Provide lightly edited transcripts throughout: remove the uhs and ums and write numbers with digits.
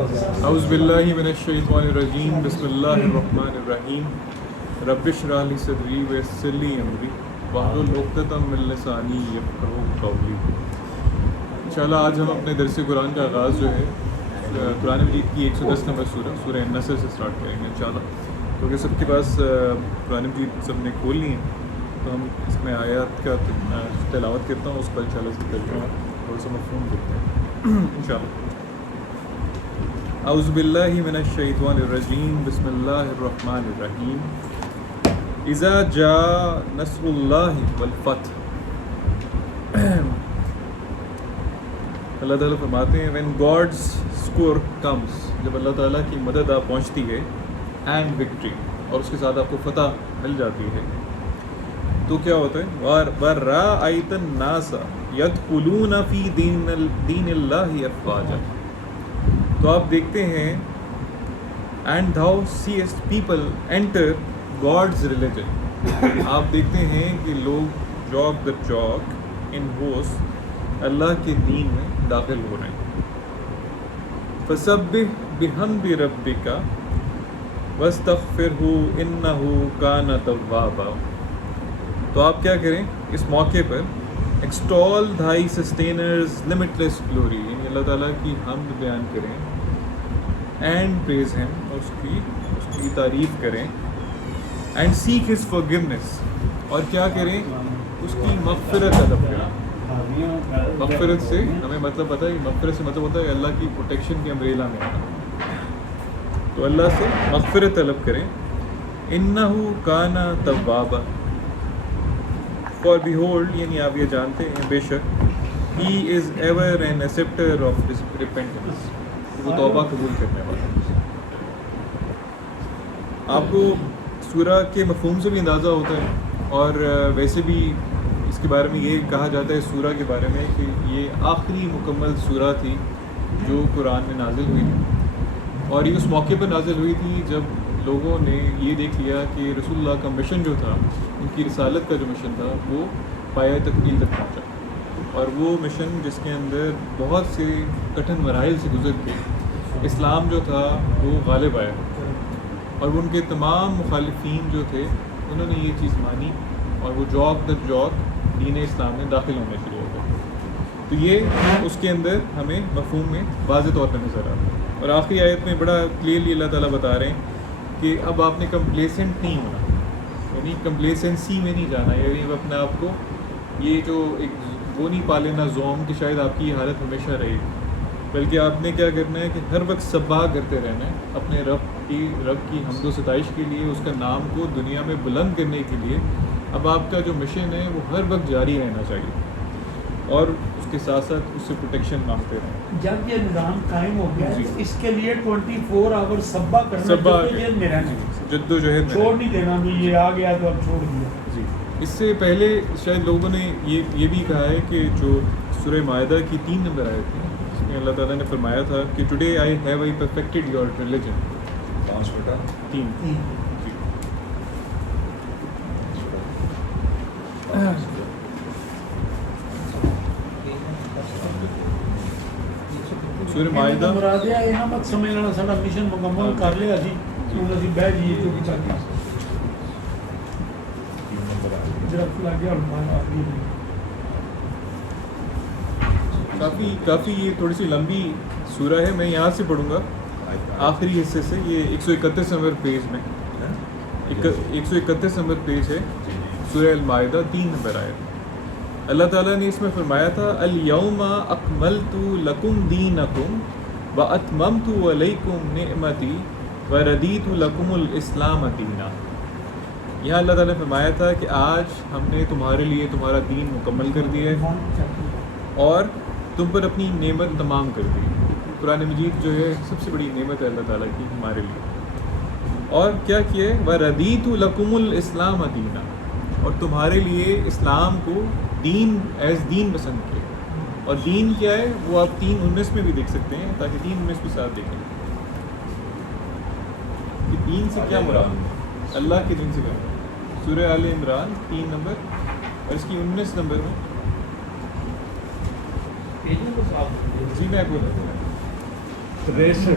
اعوذ باللہ من الشیطان الرجیم بسم اللہ الرحمن الرحیم رب اشرح لی صدری ویسر لی امری واحلل عقدۃ من لسانی یفقہوا قولی۔ انشاءاللہ آج ہم اپنے درس قرآن کا آغاز جو ہے قرآن مجید کی 110 نمبر سورہ النصر سے سٹارٹ کریں گے انشاءاللہ، کیونکہ سب کے پاس قرآن مجید سب نے کھول لی ہیں، تو ہم اس میں آیات کا تلاوت کرتا ہوں، اس پر انشاءاللہ سے ترجمہ تھوڑا سا مفہوم دیتے ہیں انشاءاللہ۔ اعوذ باللہ من الشیطان الرجیم بسم اللہ الرحمن الرحیم اذا جاء نصر اللہ والفتح۔ اللہ تعالیٰ فرماتے ہیں when God's score comes، جب اللہ تعالیٰ کی مدد آپ پہنچتی ہے، and victory، اور اس کے ساتھ آپ کو فتح مل جاتی ہے، تو کیا ہوتا ہے وَرَأَيْتَ النَّاسَ يَدْخُلُونَ فِي دِينِ اللَّهِ أَفْوَاجًا، تو آپ دیکھتے ہیں and thou seest people enter God's religion، آپ دیکھتے ہیں کہ لوگ جوک در جوک ان ہوس اللہ کے دین میں داخل ہو رہے ہیں۔ فَسَبِّحْ بِحَمْدِ رَبِّكَ وَاسْتَغْفِرْهُ إِنَّهُ كَانَ تَوَّابًا، تو آپ کیا کریں اس موقع پر ایکسٹال تھائی سسٹینرز لمیٹلیس گلوری، یعنی اللہ تعالیٰ کی حمد بیان کریں، اینڈ پریز ہم، اور اس کی تعریف کریں، اینڈ سیک ہز فارگیونیس، اور کیا کریں اس کی مغفرت طلب کریں۔ مغفرت سے ہمیں مطلب پتہ ہے، مغفرت سے مطلب ہوتا ہے اللہ کی پروٹیکشن کے امبریلا میں آنا، تو اللہ سے مغفرت طلب کریں۔ انہ کان توابا، فار بیہولڈ، یعنی آپ یہ جانتے ہیں بے شک ہی is ever an acceptor of repentance, وہ توبہ قبول کرنے والا ہے۔ آپ کو سورہ کے مفہوم سے بھی اندازہ ہوتا ہے، اور ویسے بھی اس کے بارے میں یہ کہا جاتا ہے سورہ کے بارے میں کہ یہ آخری مکمل سورہ تھی جو قرآن میں نازل ہوئی تھی، اور یہ اس موقع پر نازل ہوئی تھی جب لوگوں نے یہ دیکھ لیا کہ رسول اللہ کا مشن جو تھا، ان کی رسالت کا جو مشن تھا، وہ پایہ تکمیل تک پہنچا، اور وہ مشن جس کے اندر بہت سے کٹھن مراحل سے گزر کے اسلام جو تھا وہ غالب آیا، اور ان کے تمام مخالفین جو تھے انہوں نے یہ چیز مانی، اور وہ جوک در جوک دین اسلام میں داخل ہونے شروع ہو گئے۔ تو یہ اس کے اندر ہمیں مفہوم میں واضح طور پر نظر آتا ہے، اور آخری آیت میں بڑا کلیئرلی اللہ تعالیٰ بتا رہے ہیں کہ اب آپ نے کمپلیسنٹ نہیں ہونا، یعنی کمپلیسنسی میں نہیں جانا، یعنی اپنے آپ کو یہ جو ایک وہ نہیں پا لینا زوم کہ شاید آپ کی یہ حالت ہمیشہ رہے گی، بلکہ آپ نے کیا کرنا ہے کہ ہر وقت سباح کرتے رہنا ہے اپنے رب کی حمد و ستائش کے لیے، اس کا نام کو دنیا میں بلند کرنے کے لیے۔ اب آپ کا جو مشن ہے وہ ہر وقت جاری رہنا چاہیے، اور اس کے ساتھ ساتھ اس سے پروٹیکشن مانگتے رہیں۔ جب یہ نظام قائم ہو گیا تو اس کے لیے 24 آور سبا کرنا، جدوجہد میں رہنا، جدوجہد چھوڑ نہیں دینا بھی یہ آ گیا تو اب چھوڑ دیا۔ جی، اس سے پہلے شاید لوگوں نے یہ بھی کہا ہے کہ جو سورہ مائدہ کی 3 نمبر آئے تھے، اس میں اللہ تعالیٰ نے فرمایا تھا کہ today I have I perfected your religion, 5 بیٹا 3۔ سورہ مائدہ مراد ہے یہاں مت سمجھ لینا ساڈا مشن مکمل کر لیا سی، ہن اسی بہ جی جو بھی چاہیے جب لگ گیا کافی یہ تھوڑی سی لمبی سورہ ہے، میں یہاں سے پڑھوں گا آخری حصے سے۔ یہ 131 نمبر پیج میں 131 نمبر پیج ہے سورہ المائدہ، 3 نمبر آئے۔ اللہ تعالیٰ نے اس میں فرمایا تھا الیوم اکملت لکم دینکم واتممت علیکم نعمتی وردیت لکم الاسلام دینا۔ یہاں اللہ تعالیٰ نے فرمایا تھا کہ آج ہم نے تمہارے لیے تمہارا دین مکمل کر دیا ہے اور تم پر اپنی نعمت تمام کر دی۔ قرآن مجید جو ہے سب سے بڑی نعمت ہے اللہ تعالیٰ کی ہمارے لیے، اور کیا کیا ہے وردیت لکم الاسلام دینا، اور تمہارے لیے اسلام کو دین ایز دین پسند کیا۔ اور دین کیا ہے وہ آپ 3:19 میں بھی دیکھ سکتے ہیں، تاکہ 3:19 کے ساتھ دیکھیں کہ دین سے کیا مراد ہے، اللہ کے دین سے کیا مراد۔ سورہ آل عمران 3 نمبر اور اس کی 19 نمبر میں جی میں بول رہا ہوں 63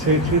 63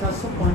705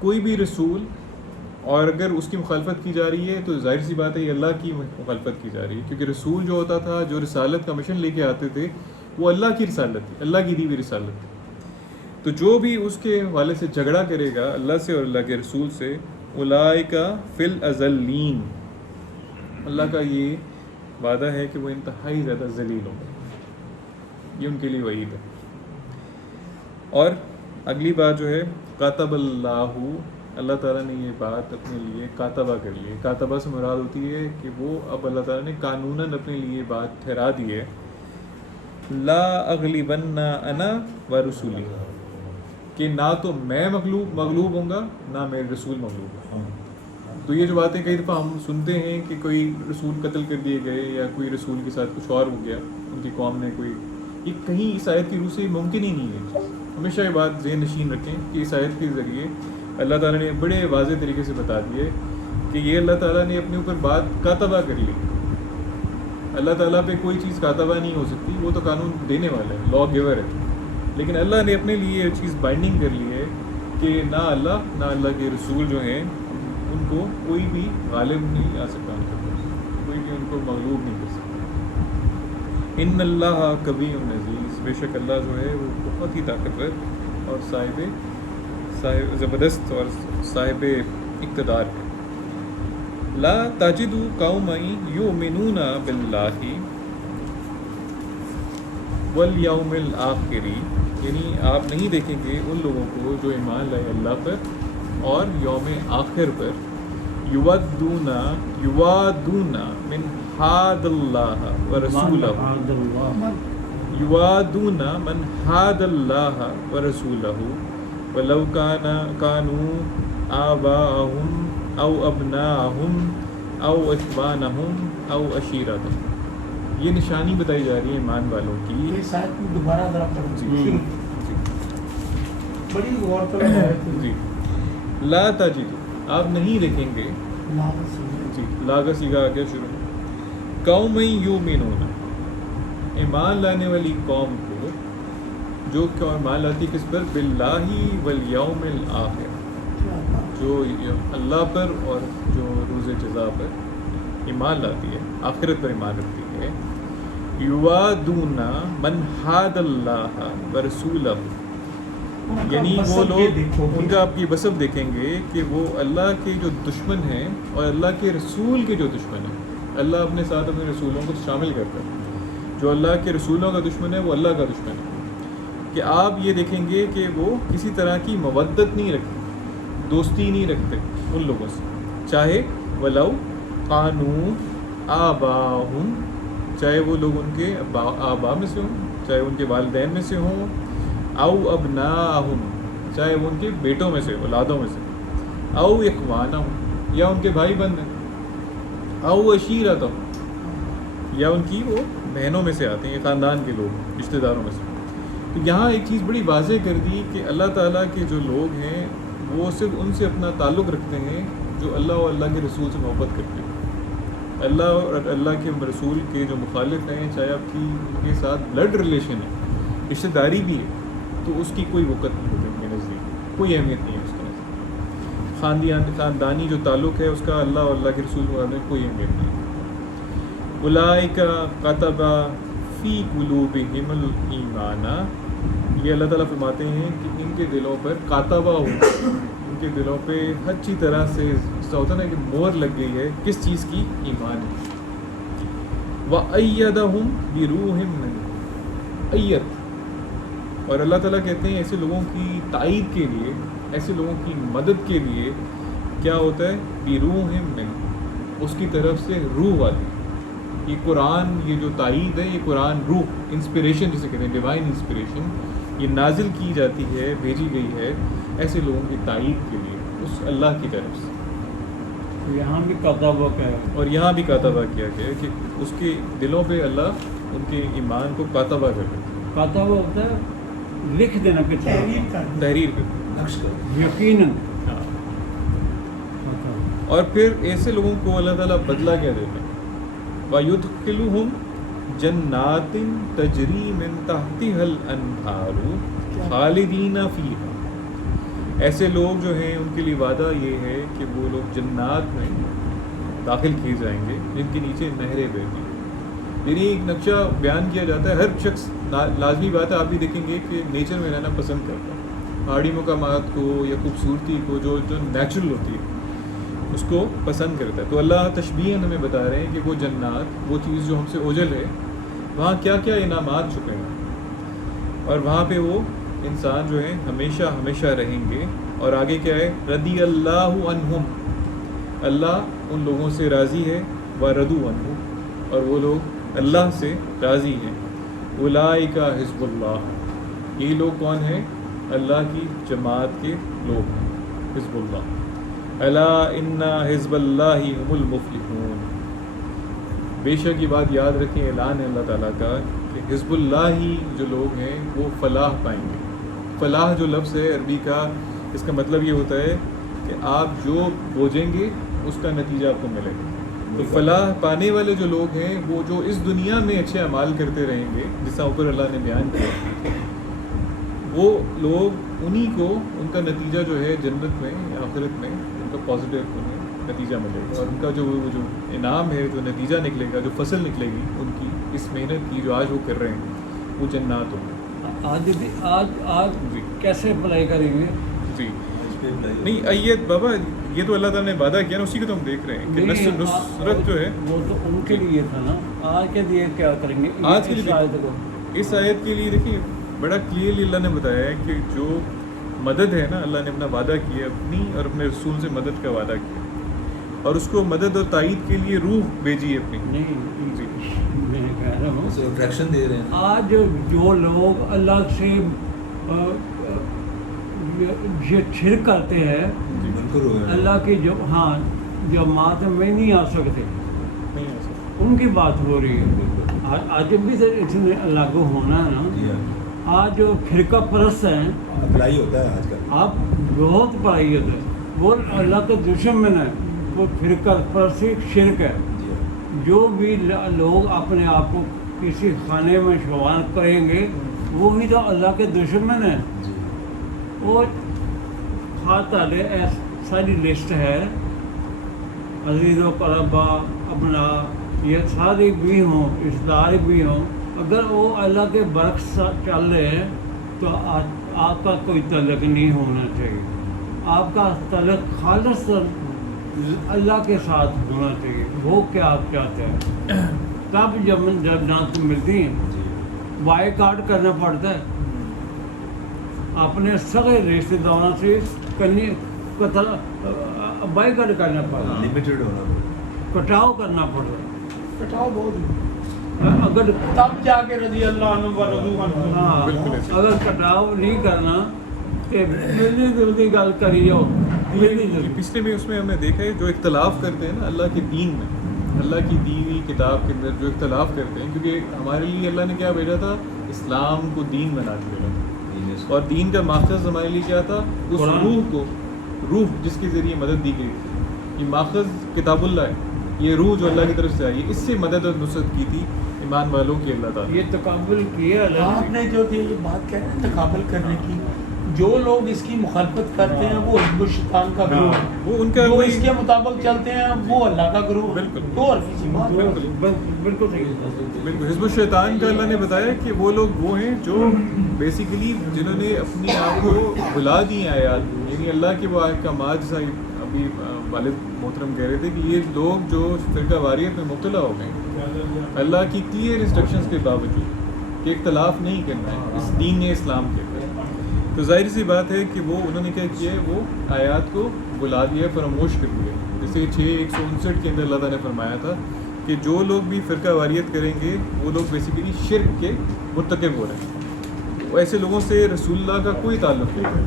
کوئی بھی رسول اور اگر اس کی مخالفت کی جا رہی ہے تو ظاہر سی بات ہے یہ اللہ کی مخالفت کی جا رہی ہے، کیونکہ رسول جو ہوتا تھا، جو رسالت کا مشن لے کے آتے تھے، وہ اللہ کی رسالت تھی، اللہ کی دی ہوئی رسالت تھی. تو جو بھی اس کے حوالے سے جھگڑا کرے گا اللہ سے اور اللہ کے رسول سے، اولئک فی الاذلین، اللہ کا یہ وعدہ ہے کہ وہ انتہائی زیادہ ذلیل ہوں گے. یہ ان کے لیے وعید ہے. اور اگلی بات جو ہے کاتب اللہ تعالیٰ نے یہ بات اپنے لیے کاتبہ کر لی ہے. کاتبہ سے مراد ہوتی ہے کہ وہ اب اللہ تعالیٰ نے قانوناً اپنے لیے بات ٹھہرا دی ہے، لا اغلبن انا ورسولی، کہ نہ تو میں مغلوب ہوں گا نہ میرے رسول مغلوب ہوں. تو یہ جو باتیں کئی دفعہ ہم سنتے ہیں کہ کوئی رسول قتل کر دیے گئے یا کوئی رسول کے ساتھ کچھ اور ہو گیا، ان کی قوم نے کوئی، یہ کہیں اس آیت کی روح سے ممکن ہی نہیں ہے. ہمیشہ یہ بات ذہن نشین رکھیں کہ اس آیت کے ذریعے اللہ تعالیٰ نے بڑے واضح طریقے سے بتا دیے کہ یہ اللہ تعالیٰ نے اپنے اوپر بات کاتبہ کر لی. اللہ تعالیٰ پہ کوئی چیز کاتبہ نہیں ہو سکتی، وہ تو قانون دینے والا ہے، لا گیور ہے. لیکن اللہ نے اپنے لیے یہ چیز بائنڈنگ کر لی ہے کہ نہ اللہ کے رسول جو ہیں ان کو کوئی بھی غالب نہیں آ سکتا، ان کے پاس کوئی بھی ان کو مغلوب نہیں کر سکتا. ان اللہ قوی عزیز، بے شک اللہ جو ہے وہ بہت ہی طاقتور اور صاحب زبردست اور صاحب اقتدار ہے. لا تجد قوما یؤمنون باللہ والیوم الآخر، یعنی آپ نہیں دیکھیں گے ان لوگوں کو جو ایمان لائے اللہ پر اور یوم آخر پر، یوادون من حاد اللہ ورسولہ، یوادون من حاد اللہ ورسولہ ولو کانوا آباءہم او ابناءہم او اخوانہم او عشیرتہم. یہ نشانی بتائی جا رہی ہے ایمان والوں کی. یہ شاید دوبارہ ذرا پڑھیں. جی بڑی غور طلب ہے. جی لا تجد، آپ نہیں دیکھیں گے، جی لا کا صیغہ آ گیا شروع، قوم یؤمنون، ایمان لانے والی قوم کو، جو کہ ایمان لاتی کس پر، باللہ والیوم الآخر، جو اللہ پر اور جو روز جزا پر ایمان لاتی ہے، آخرت پر ایمان رکھتی ہے. یوادون من حاد اللہ ورسولہ، یعنی وہ لوگ، ان کا آپ کی وصف دیکھیں گے کہ وہ اللہ کے جو دشمن ہیں اور اللہ کے رسول کے جو دشمن ہیں. اللہ اپنے ساتھ اپنے رسولوں کو شامل کرتا ہے. جو اللہ کے رسولوں کا دشمن ہے وہ اللہ کا دشمن ہے. کہ آپ یہ دیکھیں گے کہ وہ کسی طرح کی مودت نہیں رکھتے، دوستی نہیں رکھتے ان لوگوں سے، چاہے ولو قانون آباہم، چاہے وہ لوگ ان کے آبا میں سے ہوں، چاہے ان کے والدین میں سے ہوں، او ابناہم، چاہے وہ ان کے بیٹوں میں سے، اولادوں میں سے، او اخوانہم، یا ان کے بھائی بند ہیں، او عشیرتہم، یا ان کی وہ بہنوں میں سے آتے ہیں، خاندان کے لوگ، رشتہ داروں میں سے. تو یہاں ایک چیز بڑی واضح کر دی کہ اللہ تعالیٰ کے جو لوگ ہیں وہ صرف ان سے اپنا تعلق رکھتے ہیں جو اللہ اور اللہ کے رسول سے محبت کرتے ہیں. اللہ اور اللہ کے رسول کے جو مخالف ہیں، چاہے آپ کی ان کے ساتھ بلڈ ریلیشن ہے، رشتہ داری بھی ہے، تو اس کی کوئی وقت نہیں ہوتی ان کے نزدیک، کوئی اہمیت نہیں ہے اس کے نزدیک. خاندانی جو تعلق ہے اس کا اللہ اور اللہ کے رسول میں کوئی اہمیت نہیں ہے. اولئک کتب فی قلوبہم الایمان، یہ اللہ تعالیٰ فرماتے ہیں کہ ان کے دلوں پر کاتبہ ہو، ان کے دلوں پہ اچھی طرح سے ایسا ہوتا ہے نا کہ مہر لگ گئی ہے، کس چیز کی؟ ایمان کی. وَأَيَّدَهُمْ بِرُوحٍ مِّنْهُ، ایت، اور اللہ تعالیٰ کہتے ہیں ایسے لوگوں کی تائید کے لیے، ایسے لوگوں کی مدد کے لیے کیا ہوتا ہے؟ بِرُوحٍ مِّنْهُ، اس کی طرف سے روح آتی ہے. یہ قرآن، یہ جو تائید ہے، یہ قرآن روح، انسپریشن جسے کہتے ہیں، ڈیوائن انسپریشن، یہ نازل کی جاتی ہے، بھیجی گئی ہے ایسے لوگوں کی تائید کے لیے اس اللہ کی طرف سے. یہاں بھی کاتبہ کا ہے، اور یہاں بھی کاتبہ کیا گیا ہے کہ اس کے دلوں پہ اللہ ان کے ایمان کو کاتبہ کر دیتا ہے. کاتبہ ہوتا ہے لکھ دینا، کہ تحریر کر، تحریر کر، نقش کر. یقیناً. ہاں. اور پھر ایسے لوگوں کو اللہ تعالیٰ بدلہ کیا دیتا ہے؟ وَيُدْخِلُهُمْ جَنَّاتٍ تَجْرِي مِن تَحْتِهَا الْأَنْهَارُ خَالِدِينَ فِيهَا، ایسے لوگ جو ہیں ان کے لیے وعدہ یہ ہے کہ وہ لوگ جنات میں داخل کیے جائیں گے جن کے نیچے نہریں بہتی ہیں. یعنی ایک نقشہ بیان کیا جاتا ہے. ہر شخص لازمی بات ہے, آپ بھی دیکھیں گے کہ نیچر میں رہنا پسند کرتا ہے, پہاڑی مقامات کو یا خوبصورتی کو جو نیچرل ہوتی ہے اس کو پسند کرتا ہے. تو اللہ تشبیہاً ہمیں بتا رہے ہیں کہ وہ جنات, وہ چیز جو ہم سے اوجھل ہے, وہاں کیا کیا انعامات چھپے ہیں, اور وہاں پہ وہ انسان جو ہیں ہمیشہ ہمیشہ رہیں گے. اور آگے کیا ہے, رضی اللہ عنہم, اللہ ان لوگوں سے راضی ہے, وردوا عنہ, اور وہ لوگ اللہ سے راضی ہیں. اولئک حزب اللہ, یہ لوگ کون ہیں؟ اللہ کی جماعت کے لوگ ہیں, حزب اللہ. الا ان حزب اللہ هم المفلحون, بے شک یہ بات یاد رکھیں, اعلان ہے اللہ تعالیٰ کا کہ حزب اللہ ہی جو لوگ ہیں وہ فلاح پائیں گے. فلاح جو لفظ ہے عربی کا, اس کا مطلب یہ ہوتا ہے کہ آپ جو بوجھیں گے اس کا نتیجہ آپ کو ملے گا. تو فلاح پانے والے جو لوگ ہیں وہ جو اس دنیا میں اچھے اعمال کرتے رہیں گے, جس طرح اوپر اللہ نے بیان کیا, وہ لوگ انہی کو ان کا نتیجہ جو ہے جنت میں یا آخرت میں ان کا پازیٹیو انہیں نتیجہ ملے گا. اور ان کا جو انعام ہے, جو نتیجہ نکلے گا, جو فصل نکلے گی ان کی اس محنت کی جو آج وہ کر رہے ہیں, وہ جنات ہوں گے. آج جی کیسے اپلائی کریں گے؟ جی نہیں, یہ بابا یہ تو اللہ تعالیٰ نے وعدہ کیا نا, اسی کو تو ہم دیکھ رہے ہیں کہ نصرت جو ہے وہ تو ان کے لیے تھا نا. آج کے لیے کیا کریں گے آج کے لیے؟ اس آیت کے لیے دیکھیے بڑا کلیئرلی اللہ نے بتایا ہے کہ جو مدد ہے نا, اللہ نے اپنا وعدہ کیا اپنی اور اپنے رسول سے مدد کا وعدہ کیا, اور اس کو مدد اور تائید کے لیے روح بھیجی ہے اپنی. نہیں جی میں کہہ رہا ہوں انٹریکشن دے رہے ہیں. آج جو لوگ اللہ سے یہ شرک کرتے ہیں, اللہ کی جو جماعت میں نہیں آ سکتے, نہیں ایسا ان کی بات ہو رہی ہے. آج بھی تو اس میں لاگو ہونا ہے نا. آج جو فرقہ پرست ہیں, اپلائی ہوتا ہے آج کل, آپ بہت پڑھائیت ہے, وہ اللہ کے دشمن ہے, وہ فرقہ پرستی شرک ہے. جو بھی لوگ اپنے آپ کو کسی خانے میں شمار کریں گے وہی تو اللہ کے دشمن ہیں. وہ خاطر ساری لسٹ ہے, عزیز و قربا اپنا یہ سارے بھی ہوں, رشتہ دار بھی ہوں, اگر وہ اللہ کے برعکس چل رہے ہیں تو آپ کا کوئی تعلق نہیں ہونا چاہیے. آپ کا تعلق خالص اللہ کے ساتھ ہونا چاہیے. وہ کیا آپ چاہتے ہیں, تب جب جنات ملتی ہیں بائی کاٹ کرنا پڑتا ہے, اپنے سگے رشتے داروں سے بائی کاٹ کرنا پڑتا ہے, لمیٹڈ ہونا, کٹاؤ کرنا پڑتا ہے. کٹاؤ بہت اگر تب جا کے رضی اللہ عنہ و رضوا عنہ. ہاں بالکل ایسے. اگر کٹاؤ نہیں کرنا کہ جلدی جلدی گل کری جاؤ, جلدی جلدی. پچھلے میں اس میں ہم نے دیکھا ہے جو اختلاف کرتے ہیں نا اللہ کے دین میں, اللہ کی دی ہوئی کتاب کے اندر جو اختلاف کرتے ہیں, کیونکہ ہمارے لیے اللہ نے کیا بھیجا تھا, اسلام کو دین بنا کے بھیجا تھا, اور دین کا ماخذ ہمارے لیے کیا تھا, اس روح کو, روح جس کے ذریعے مدد دی گئی تھی. یہ ماخذ کتاب اللہ ہے, یہ روح جو اللہ کی طرف سے آئی ہے, اس سے مدد اور نصرت کی تھی ایمان والوں کی اللہ تعالیٰ. یہ تقابل کیا آپ نے جو یہ بات کہہ رہے ہیں تقابل کرنے کی, جو لوگ اس کی مخالفت کرتے ہیں وہ حزب الشیطان کا گروہ ہے, وہ ان کا جو وہی- اس کے مطابق چلتے ہیں وہ اللہ کا گروہ ہے. بالکل. دو اور کسی بات بالکل صحیح. بالکل. حزب الشیطان کا اللہ نے بتایا کہ وہ لوگ وہ ہیں جو بیسیکلی جنہوں نے اپنی آپ کو بھلا دی ہیں آیات, یعنی اللہ کے وہ احکامات, جیسا ابھی والد محترم کہہ رہے تھے کہ یہ لوگ جو فرقہ واریت میں مبتلا ہو گئے اللہ کی کلیئر انسٹرکشنز کے باوجود کہ اختلاف نہیں کرنا ہے اس دین اسلام کے اندر. تو ظاہر سی بات ہے کہ وہ انہوں نے کیا کیا ہے, وہ آیات کو بلا دیا, فراموش کر دیا. جیسے 6:159 کے اندر اللہ تعالیٰ نے فرمایا تھا کہ جو لوگ بھی فرقہ واریت کریں گے وہ لوگ بیسیکلی شرک کے مرتکب ہو رہے ہیں. ایسے لوگوں سے رسول اللہ کا کوئی تعلق نہیں ہے.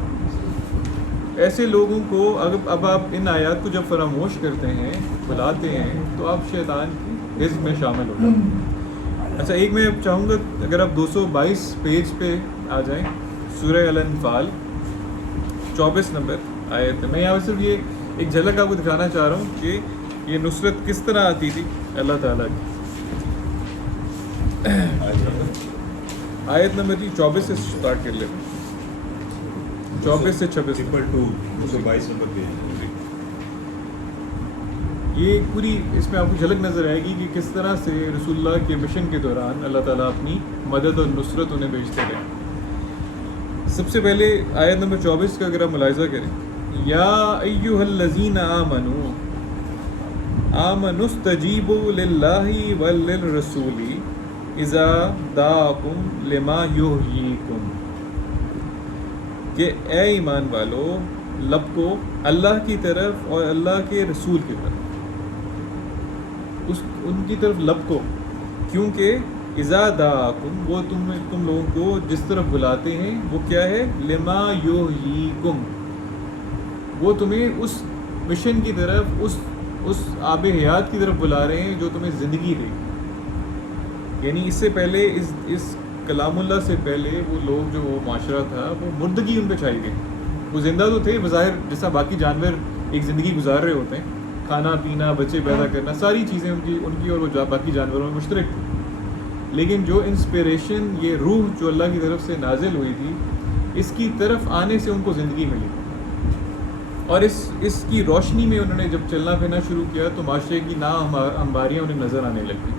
ایسے لوگوں کو اب آپ ان آیات کو جب فراموش کرتے ہیں, بلاتے ہیں, تو آپ شیطان کی حزب میں شامل ہو جاتے ہیں. اچھا, ایک میں چاہوں گا اگر آپ 222 پیج پہ آ جائیں, سورہ الانفال 24 نمبر آیت. میں یہاں صرف یہ ایک جھلک آپ کو دکھانا چاہ رہا ہوں کہ یہ نصرت کس طرح آتی تھی اللہ تعالیٰ کی. آیت نمبر 24 سے سٹارٹ کر لیتے ہیں. 24 سے 26 222 222 نمبر پہ ہے. یہ پوری اس میں آپ کو جھلک نظر آئے گی کہ کس طرح سے رسول اللہ کے مشن کے دوران اللہ تعالیٰ اپنی مدد اور نصرت انہیں بھیجتے رہے. سب سے پہلے آیت نمبر 24 کا اگر آپ ملاحظہ کریں، یا ایہا الذین آمنوا استجیبوا للہ وللرسول اذا دعاکم لما یحییکم، کہ اے ایمان والو لب کو اللہ کی طرف اور اللہ کے رسول کی طرف، ان کی طرف لب کو، کیونکہ اذا دعاکم وہ تم لوگوں کو جس طرف بلاتے ہیں وہ کیا ہے، لما یحییکم، وہ تمہیں اس مشن کی طرف، اس آب حیات کی طرف بلا رہے ہیں جو تمہیں زندگی دے. یعنی اس سے پہلے اس کلام اللہ سے پہلے وہ لوگ جو وہ معاشرہ تھا وہ مردگی ان پہ چھائی گئی. وہ زندہ تو تھے بظاہر جیسا باقی جانور ایک زندگی گزار رہے ہوتے ہیں، کھانا پینا، بچے پیدا کرنا، ساری چیزیں ان کی اور وہ باقی جانوروں میں مشترک تھی. لیکن جو انسپریشن، یہ روح جو اللہ کی طرف سے نازل ہوئی تھی، اس کی طرف آنے سے ان کو زندگی ملی، اور اس کی روشنی میں انہوں نے جب چلنا پھرنا شروع کیا تو معاشرے کی ناہمواریاں انہیں نظر آنے لگی.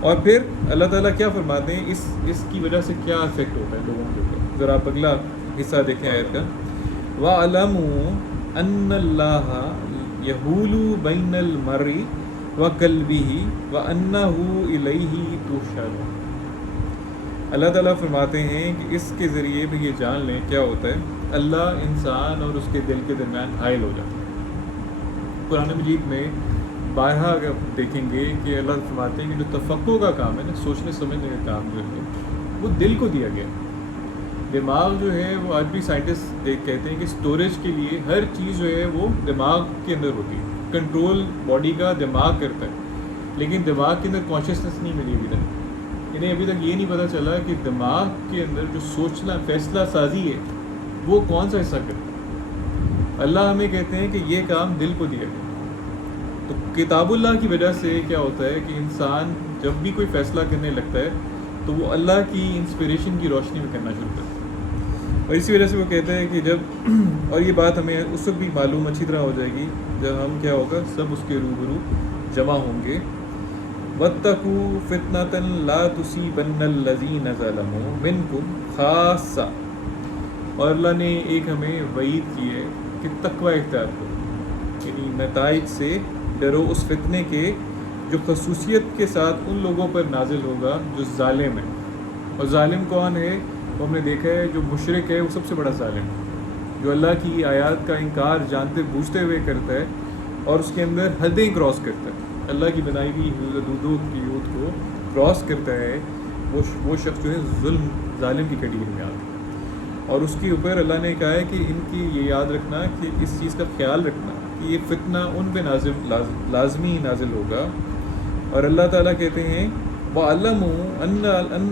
اور پھر اللہ تعالیٰ کیا فرماتے ہیں، اس کی وجہ سے کیا افیکٹ ہوتا ہے لوگوں کے اوپر. ذرا آپ اگلا حصہ دیکھیں آیت کا، وَاعْلَمُوا أَنَّ اللَّهَ يَحُولُ بَيْنَ الْمَرْءِ وَقَلْبِهِ وَأَنَّهُ إِلَيْهِ تُحْشَرُونَ. اللہ تعالیٰ فرماتے ہیں کہ اس کے ذریعے بھی یہ جان لیں کیا ہوتا ہے، اللہ انسان اور اس کے دل کے درمیان حائل ہو جاتا ہے. قرآن مجید میں بارہا اگر دیکھیں گے کہ اللہ فرماتے ہیں کہ جو تفکر کا کام ہے نا، سوچنے سمجھنے کا کام جو ہے وہ دل کو دیا گیا. دماغ جو ہے وہ آج بھی سائنٹسٹ کہتے ہیں کہ اسٹوریج کے لیے ہر چیز جو ہے وہ دماغ کے اندر ہوتی ہے. کنٹرول باڈی کا دماغ کرتا ہے، لیکن دماغ کے اندر کانشیسنس نہیں ملی ابھی تک. انہیں ابھی تک یہ نہیں پتہ چلا کہ دماغ کے اندر جو سوچنا، فیصلہ سازی ہے، وہ کون سا حصہ کرتا ہے. اللہ ہمیں کہتے ہیں کہ یہ کام دل کو دیا گیا. تو کتاب اللہ کی وجہ سے کیا ہوتا ہے کہ انسان جب بھی کوئی فیصلہ کرنے لگتا ہے تو وہ اللہ کی انسپریشن کی روشنی میں کرنا شروع کرتا ہے. اور اسی وجہ سے وہ کہتے ہیں کہ جب، اور یہ بات ہمیں اس وقت بھی معلوم اچھی طرح ہو جائے گی جب ہم کیا ہوگا، سب اس کے روبرو جمع ہوں گے. وَاتَّقُوا فِتْنَةً لَا تُصِيبَنَّ الَّذِينَ ظَلَمُوا مِنْكُمْ خَاصَّةً. اور اللہ نے ایک ہمیں وعید کی ہے کہ تقوی اختیار کرو، یعنی نتائج سے ڈرو اس فتنے کے جو خصوصیت کے ساتھ ان لوگوں پر نازل ہوگا جو ظالم ہیں. اور ظالم کون ہے؟ وہ ہم نے دیکھا ہے جو مشرک ہے وہ سب سے بڑا ظالم ہے، جو اللہ کی آیات کا انکار جانتے بوجھتے ہوئے کرتا ہے اور اس کے اندر حدیں کراس کرتا ہے، اللہ کی بنائی ہوئی حدود کی حدود کو کراس کرتا ہے. وہ شخص جو ہے ظالم کی کیٹیگری میں آتا ہے. اور اس کے اوپر اللہ نے کہا ہے کہ ان کی یہ یاد رکھنا، کہ اس چیز کا خیال رکھنا کہ یہ فتنہ ان پہ لازمی نازل ہوگا. اور اللہ تعالیٰ کہتے ہیں وَعَلَمُوا أَنَّ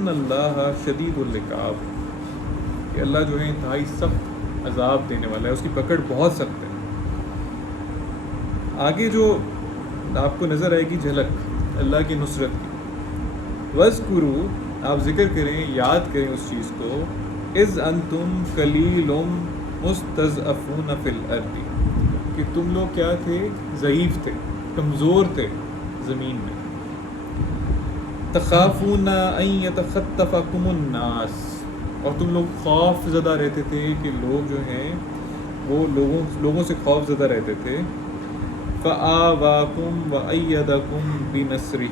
اللَّهَ شَدِيدُ الْعِقَابِ، کہ اللہ جو ہے انتہائی سخت عذاب دینے والا ہے، اس کی پکڑ بہت سخت ہے. آگے جو آپ کو نظر آئے گی جھلک اللہ کی نصرت کی، وَاذْكُرُوا، آپ ذکر کریں، یاد کریں اس چیز کو، اِذْ أَنْتُمْ قَلِيلٌ مُسْتَضْعَفُونَ فِي الْأَرْضِ، کہ تم لوگ کیا تھے، ضعیف تھے، کمزور تھے زمین میں. تخافون ان یتخطفکم الناس، اور تم لوگ خوف زدہ رہتے تھے کہ لوگ جو ہیں وہ لوگوں سے خوف زدہ رہتے تھے. فآواکم وأیدکم بنصرہ،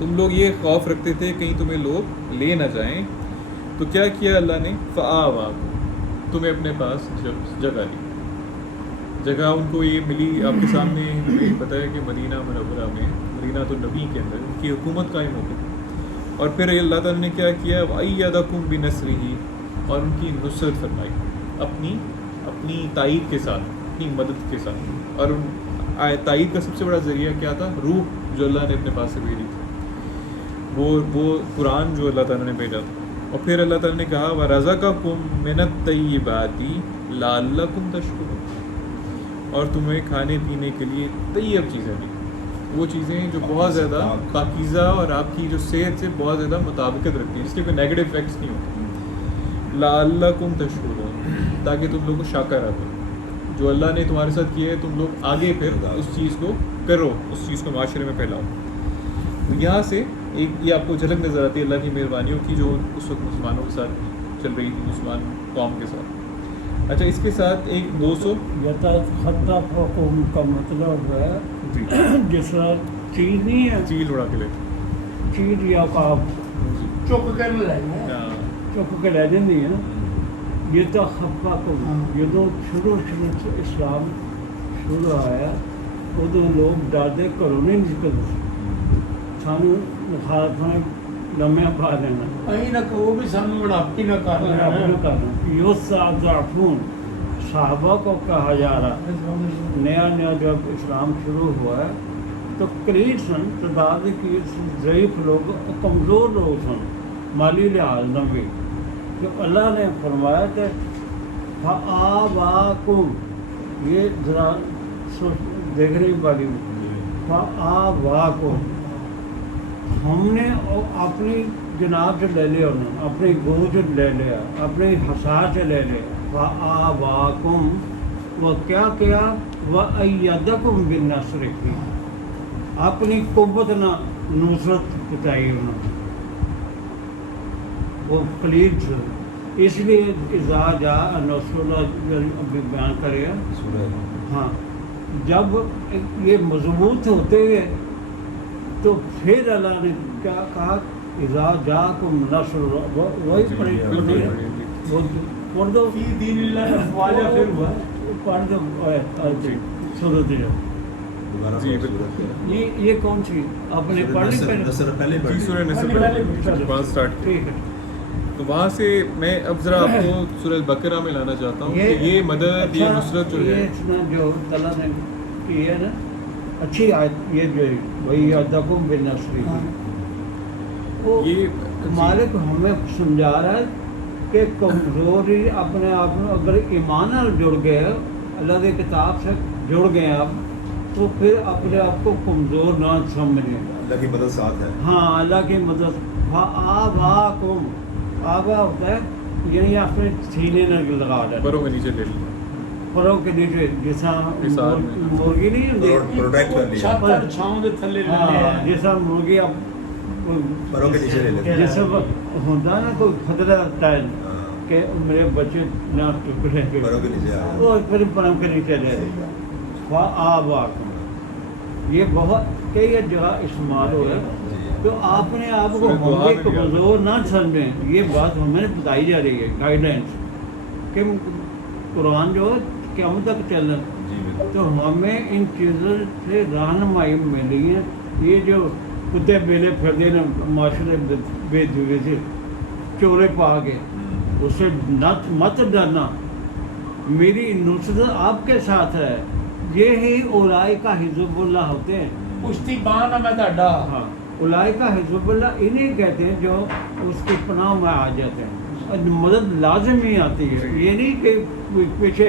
تم لوگ یہ خوف رکھتے تھے کہیں تمہیں لوگ لے نہ جائیں. تو کیا کیا اللہ نے، فآواکم، تمہیں اپنے پاس جگہ دی. جگہ ان کو یہ ملی، آپ کے سامنے ہمیں پتہ ہے کہ مدینہ منورہ میں، مدینہ تو نبی کے اندر ان کی حکومت قائم ہو گئی. اور پھر اللہ تعالیٰ نے کیا کیا، وَأَيَّدَكُمْ بِنَصْرِهِ، اور ان کی نصرت فرمائی اپنی تائید کے ساتھ، اپنی مدد کے ساتھ. اور تائید کا سب سے بڑا ذریعہ کیا تھا، روح جو اللہ نے اپنے پاس سے بھیجی تھی، وہ قرآن جو اللہ تعالیٰ نے بھیجا تھا. اور پھر اللہ تعالیٰ نے کہا وَرَزَقَكُم مِّنَ الطَّيِّبَاتِ لَعَلَّكُمْ تَشْكُرُونَ، اور تمہیں کھانے پینے کے لیے طیب چیزیں دی، وہ چیزیں جو بہت زیادہ پاکیزہ اور آپ کی جو صحت سے بہت زیادہ مطابقت رکھتی ہیں، اس کے کوئی نیگیٹو افیکٹس نہیں ہوتے. لعلکم تشکرون، تاکہ تم لوگوں کو شاکر آتا جو اللہ نے تمہارے ساتھ کیا ہے تم لوگ آگے پھر اس چیز کو کرو، اس چیز کو معاشرے میں پھیلاؤ۔ یہاں سے ایک یہ آپ کو جھلک نظر آتی ہے اللہ کی مہربانیوں کی جو اس وقت مسلمانوں کے ساتھ چل رہی تھی، مسلمان قوم کے ساتھ۔ اچھا اس کے ساتھ ایک 200 یتخطفکم کا مطلب ہے جی جس طرح چیز نہیں ہے، چیل اڑا کے لے چیز یا آپ چک کر لیں چپ کے لے جاندی ہے نا، یہ تو خفا کو جدو شروع سے اسلام شروع آیا ادو لوگ ڈردے گھروں نہیں نکلتے، سانو مخالفا لمے پا دینا، کہیں نہ وہ بھی سامنے بڑھاپی نہ کر یستضعفون، صحابہ کو کہا جا رہا نیا جب اسلام شروع ہوا ہے تو قلیل سن تعداد کی ضعیف لوگ، کمزور لوگ سن مالی لحاظ نہ بھی، جو اللہ نے فرمایا کہ فآباکم، یہ ذرا دیکھنے والی فآباکم، ہم نے اپنی جناب سے لے لیا، انہوں نے اپنی گود سے لے لیا، اپنی حسا سے لے لیا، فآباکم، وہ کیا کیا وَأَيَّدَكُمْ بِالنَّصْرِ، اپنی قوت نہ نصرت بتائی انہوں نے، وہ قلیل سے، اس لیے اذا جاء نصر اللہ ابھی بیان کرے گا، ہاں جب یہ مضبوط ہوتے گئے تو پھر اللہ نے کیا کہا اذا جاءکم نصر اللہ، وہی پڑھ دو فی دین اللہ افواجا، پھر ہوا پڑھ دو سورۃ جی بالکل یہ کون سی آپ نے پڑھ لی پہلے؟ جی سورہ نصر وہاں اسٹارٹ، ٹھیک ہے، تو وہاں سے میں اب ذرا آپ کو سورہ البقرہ میں لانا چاہتا ہوں کہ یہ مدد یہ نصرت جو ہے جو اللہ نے کی ہے نا اچھی آیت، یہ جو وہی یدکم بالنصر، وہ یہ مالک ہمیں سمجھا رہا ہے کہ کمزوری اپنے آپ میں اگر ایمان نال جڑ گئے، اللہ کی کتاب سے جڑ گئے آپ، تو پھر اپنے آپ کو کمزور نہ سمجھیں، اللہ کی مدد ساتھ ہے۔ ہاں اللہ کی مدد، فآباکم، آبا ہوتا ہے یعنی اپنے سینے نہ لگا دینا، پروں کے نیچے لے لیں، پروں کے نیچے جیسا مثال میں مرغی نہیں ہوتی، پروٹیکٹ کر لیا، چھت اور چھاؤں دے تھلے لے ہاں لے، جیسا مرغی اب پروں کے نیچے لے لیتے ہیں۔ جیسا ہوتا نا کوئی خطرہ رہتا ہے کہ میرے بچے نہ ٹکڑے گے، پروں کے نیچے آ وہ پھر پروں کے نیچے لے فآباکم، یہ بہت کئی جگہ استعمال ہو ہے، تو آپ نے آپ کو ہم بھی کمزور نہ سمجھیں، یہ بات ہمیں بتائی جا رہی ہے گائیڈ لائنس کہ قرآن جو قیامت تک چل رہا، تو ہمیں ان چیزوں سے رہنمائی ملی ہے، یہ جو کتے بیلے پھردے نا معاشرے بے دھوے سے چورے پا کے، اس سے مت ڈرنا، میری نصرت آپ کے ساتھ ہے، یہی اولئک حزب اللہ ہوتے ہیں، پشتی بان میں ڈاڈا، ہاں اولئک حزب اللہ انہیں کہتے ہیں جو اس کی پناہ میں آ جاتے ہیں، اور مدد لازم ہی آتی ہے، یہ نہیں کہ پیچھے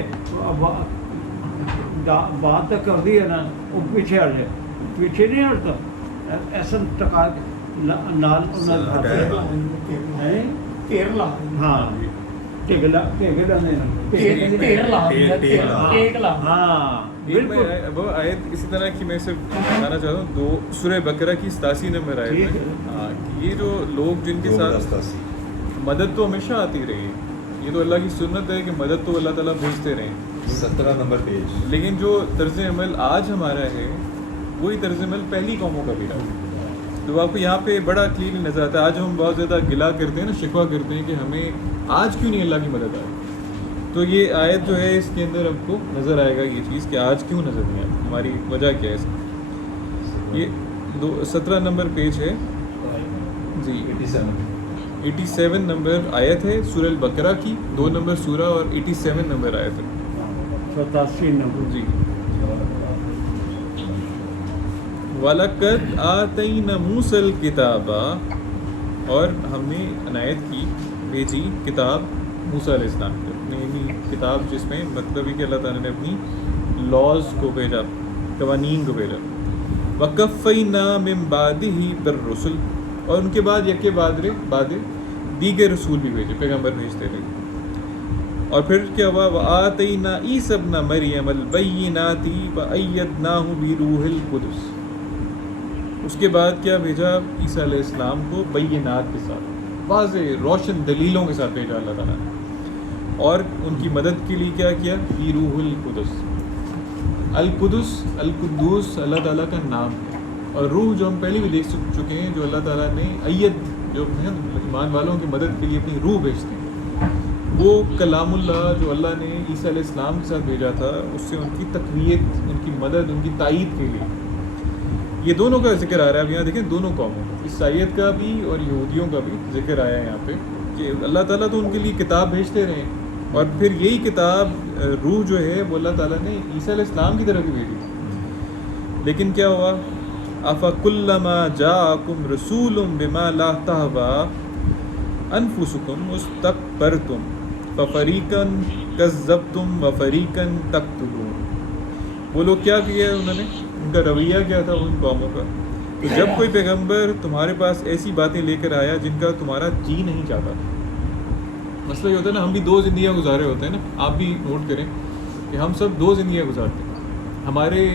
بات تک کر دی ہے نا وہ پیچھے ہٹ جائے، پیچھے نہیں ہٹتا، ایسا ٹکا نال کیرلا، ہاں ٹیگلا ہاں بالکل، وہ آیت اسی طرح کی میں صرف بتانا چاہتا ہوں، سورہ بقرہ کی 87 نمبر آیت ہے، ہاں یہ جو لوگ جن کے ساتھ مدد تو ہمیشہ آتی رہی ہے، یہ تو اللہ کی سنت ہے کہ مدد تو اللہ تعالیٰ بھیجتے رہیں، 17 نمبر پیج، لیکن جو طرز عمل آج ہمارا ہے وہی طرز عمل پہلی قوموں کا بھی رہا، تو آپ کو یہاں پہ بڑا کلیئرلی نظر آتا ہے۔ آج ہم بہت زیادہ گلا کرتے ہیں نا، شکوہ کرتے ہیں کہ ہمیں آج کیوں نہیں اللہ کی مدد آئی، تو یہ آیت جو ہے اس کے اندر آپ کو نظر آئے گا یہ چیز کہ آج کیوں نظر نہیں آئی، ہماری وجہ کیا ہے اس کی۔ یہ 17 نمبر پیج ہے جی، 87 نمبر آیت ہے سورہ البقرہ کی، 2 نمبر سورہ اور 87 نمبر آیت ہے 87 نمبر جی۔ وَلَقَدْ آتَيْنَا مُوسَى الْكِتَابَ، اور ہم نے عنایت کی بھیجی کتاب موسیٰ علیہ السلام کی، اپنی کتاب جس میں مطلب ہے کہ اللہ تعالیٰ نے اپنی لاز کو بھیجا، قوانین کو بھیجا۔ وَقَفَّيْنَا مِن بَعْدِهِ بِالرُّسُلِ، اور ان کے بعد یکے بعد دیگر رسول بھی بھیجے، پیغمبر بھیجتے رہے۔ اور پھر کیا ہوا وآتینا عیسی ابن مریم البینات وأیدناہ بروح القدس. اس کے بعد کیا بھیجا عیسیٰ علیہ السلام کو بینات کے ساتھ, واضح روشن دلیلوں کے ساتھ بھیجا اللہ تعالیٰ نے, اور ان کی مدد کے لیے کیا کیا بروح القدس. القدس القدوس اللہ تعالیٰ کا نام ہے, اور روح جو ہم پہلے بھی دیکھ چکے ہیں جو اللہ تعالیٰ نے ایت جو ہے ایمان والوں کی مدد کے لیے اپنی روح بھیجتے ہیں, وہ کلام اللہ جو اللہ نے عیسیٰ علیہ السلام کے ساتھ بھیجا تھا, اس سے ان کی تقویت, ان کی مدد, ان کی تائید کے لیے. یہ دونوں کا ذکر آ رہا ہے. اب یہاں دیکھیں دونوں قوموں کا, عیسائیت کا بھی اور یہودیوں کا بھی ذکر آیا ہے یہاں پہ, کہ اللہ تعالیٰ تو ان کے لیے کتاب بھیجتے رہے, اور پھر یہی کتاب روح جو ہے وہ اللہ تعالیٰ نے عیسیٰ علیہ السلام کی طرف بھی بھیجی تھی. لیکن کیا ہوا, افکلما جاءکم رسول بما لا تہوی انفسکم استکبرتم ففریقا کذبتم وفریقا تقتلون. وہ لوگ کیا کیا انہوں نے, ان کا رویہ کیا تھا ان قوموں کا, کہ جب کوئی پیغمبر تمہارے پاس ایسی باتیں لے کر آیا جن کا تمہارا جی نہیں چاہتا. مسئلہ یہ ہوتا ہے نا, ہم بھی 2 زندگیاں گزارے ہوتے ہیں نا, آپ بھی نوٹ کریں کہ ہم سب 2 زندگیاں گزارتے ہیں. ہمارے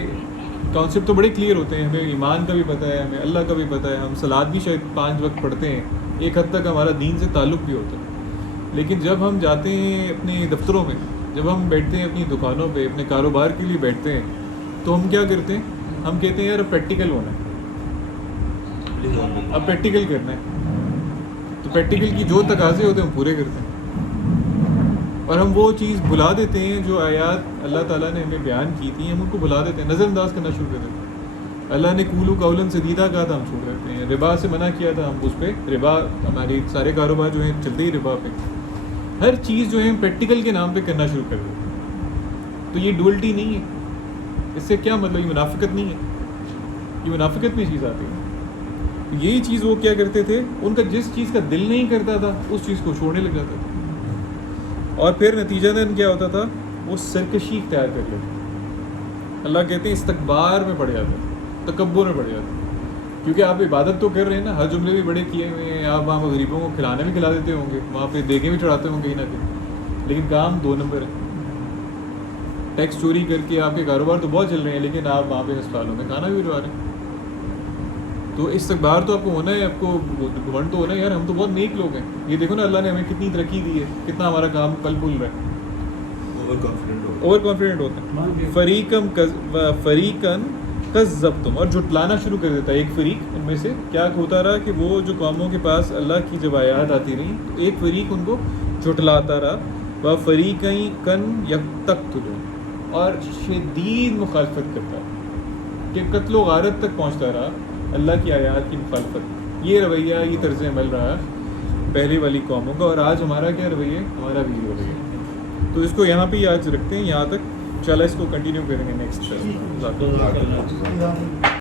کانسیپٹ تو بڑے کلیئر ہوتے ہیں, ہمیں ایمان کا بھی پتہ ہے, ہمیں اللہ کا بھی پتہ ہے, ہم صلات بھی شاید 5 وقت پڑھتے ہیں, ایک حد تک ہمارا دین سے تعلق بھی ہوتا ہے. لیکن جب ہم جاتے ہیں اپنے دفتروں میں, جب ہم بیٹھتے ہیں اپنی دکانوں پہ, اپنے کاروبار کے لیے بیٹھتے ہیں, تو ہم کیا کرتے ہیں, ہم کہتے ہیں یار اب پریکٹیکل ہونا ہے, اب پریکٹیکل کرنا ہے. تو پریکٹیکل کی جو تقاضے ہوتے ہیں ہم پورے کرتے ہیں, اور ہم وہ چیز بھلا دیتے ہیں جو آیات اللہ تعالیٰ نے ہمیں بیان کی تھی, ہم ان کو بھلا دیتے ہیں, نظر انداز کرنا شروع کر دیتے ہیں. اللہ نے قولوا قولا سدیدا کہا تھا, ہم چھوڑ دیتے ہیں. ربا سے منع کیا تھا, ہم اس پہ ربا, ہماری سارے کاروبار جو ہیں چلتے ہی ربا پہ. ہر چیز جو ہے پریکٹیکل کے نام پہ کرنا شروع کر دیتے ہیں. تو یہ ڈوئلٹی نہیں ہے, اس سے کیا مطلب, یہ منافقت نہیں ہے, یہ منافقت میں چیز آتی ہے. یہی چیز وہ کیا کرتے تھے, ان کا جس چیز کا دل نہیں کرتا تھا اس چیز کو چھوڑنے لگ جاتا تھا, اور پھر نتیجہ دن کیا ہوتا تھا, وہ سرکشی اختیار کر لیتے. اللہ کہتے ہیں استکبار میں پڑ جاتا, تکبر میں پڑ جاتا. کیونکہ آپ عبادت تو کر رہے ہیں نا, ہر جملے بھی بڑے کیے ہوئے ہیں, آپ وہاں غریبوں کو کھلانے بھی کھلا دیتے ہوں گے, وہاں پہ دیگیں بھی چڑھاتے ہوں گے کہیں نہ کہیں, لیکن کام 2 نمبر ہے. ٹیکس چوری کر کے آپ کے کاروبار تو بہت چل رہے ہیں, لیکن آپ وہاں پہ ہسپتالوں میں کھانا بھی بھجوا رہے ہیں. تو استکبار تو آپ کو ہونا ہے, آپ کو گھمنڈ تو ہونا ہے, یار ہم تو بہت نیک لوگ ہیں. یہ دیکھو نا اللہ نے ہمیں کتنی ترقی دی ہے, کتنا ہمارا کام پل پھول رہا ہے. اوور کانفیڈنٹ ہوتا ہے. فریقاً کذبتم, اور جھٹلانا شروع کر دیتا ہے ایک فریق ان میں سے. کیا ہوتا رہا کہ وہ جو قوموں کے پاس اللہ کی جب آیات آتی رہی تو ایک فریق ان کو جھٹلاتا رہا. وفریقاً یقتلون, اور شدید مخالفت کرتا ہے, کہ قتل و غارت تک پہنچتا رہا اللہ کی آیات کی مخالفت. یہ رویہ, یہ طرز عمل رہا پہلے والی قوموں کا. اور آج ہمارا کیا رویہ, ہمارا بھی رویہ. تو اس کو یہاں پہ ہی آج رکھتے ہیں, یہاں تک. انشاءاللہ اس کو کنٹینیو کریں گے نیکسٹ.